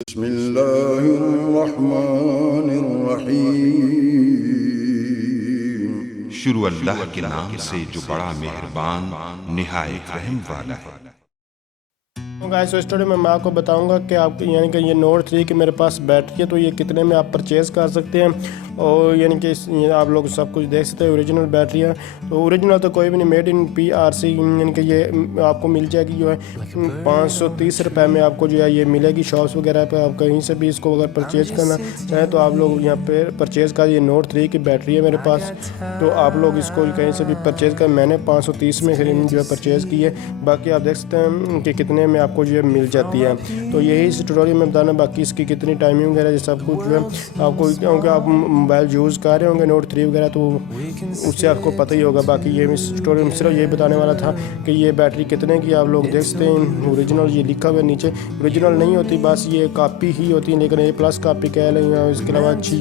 बिस्मिल्लाहिर्रहमानिर्रहीम। शुरू अल्लाह के नाम से जो बड़ा मेहरबान निहायत रहम वाला है। गाइस इस स्टोरी में मैं आपको बताऊंगा कि आप यानी कि ये नोट 3 की मेरे पास बैटरी है, तो ये कितने में आप परचेज़ कर सकते हैं। और यानी कि ये आप लोग सब कुछ देख सकते हैं, ओरिजिनल बैटरी है। तो ओरिजिनल तो कोई भी नहीं, मेड इन PRC, यानी कि ये आपको मिल जाएगी जो है 530 रुपये में आपको जो है ये मिलेगी शॉप्स वगैरह पे। आप कहीं से भी इसको अगर परचेज़ करना चाहें तो आप लोग यहाँ पे परचेज़ कर। ये नोट 3 की बैटरी है मेरे पास, तो आप लोग इसको कहीं से भी परचेज़ कर। मैंने 530 में जो है परचेज़ की है। बाकी आप देख सकते हैं कि कितने में आपको जो है मिल जाती है। तो यही इस ट्यूटोरियल में बताना, बाकी इसकी कितनी टाइमिंग वगैरह ये सब कुछ जो है आपको, क्योंकि आप मोबाइल यूज़ कर रहे होंगे नोट 3 वगैरह, तो उससे आपको पता ही होगा। बाकी ये इस ट्यूटोरियल में सिर्फ यही बताने वाला था कि ये बैटरी कितने की आप लोग देख सकते हैं। ओरिजिनल ये लिखा हुआ है नीचे, ओरिजिनल नहीं होती, बस ये कॉपी ही होती है, लेकिन A+ कॉपी कह लें। इसके अलावा अच्छी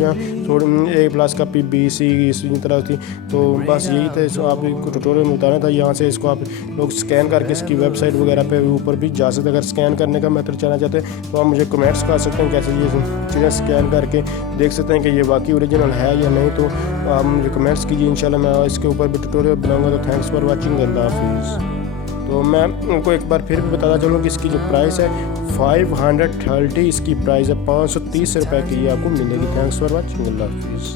थोड़ी A+ कॉपी BC इसी तरह होती। तो बस यही था, इसको आप ट्यूटोरियल में बताना था। यहाँ से इसको आप लोग स्कैन करके इसकी वेबसाइट वगैरह पे ऊपर भी जा सकते हैं। अगर स्कैन करने का मेथड जानना चाहते हैं तो आप मुझे कमेंट्स कर सकते हैं, कैसे ये चीज़ें स्कैन करके देख सकते हैं कि ये वाकई ओरिजिनल है या नहीं। तो आप मुझे कमेंट्स कीजिए, इंशाल्लाह मैं इसके ऊपर भी ट्यूटोरियल बनाऊंगा। तो थैंक्स फॉर वाचिंग, अल्लाह हाफिज़। तो मैं आपको एक बार फिर भी बताना चाहूँगा कि इसकी जो प्राइस है 530, इसकी प्राइस है 530 रुपये की, ये आपको मिलेगी। थैंक्स फॉर वाचिंग, अल्लाह हाफिज़।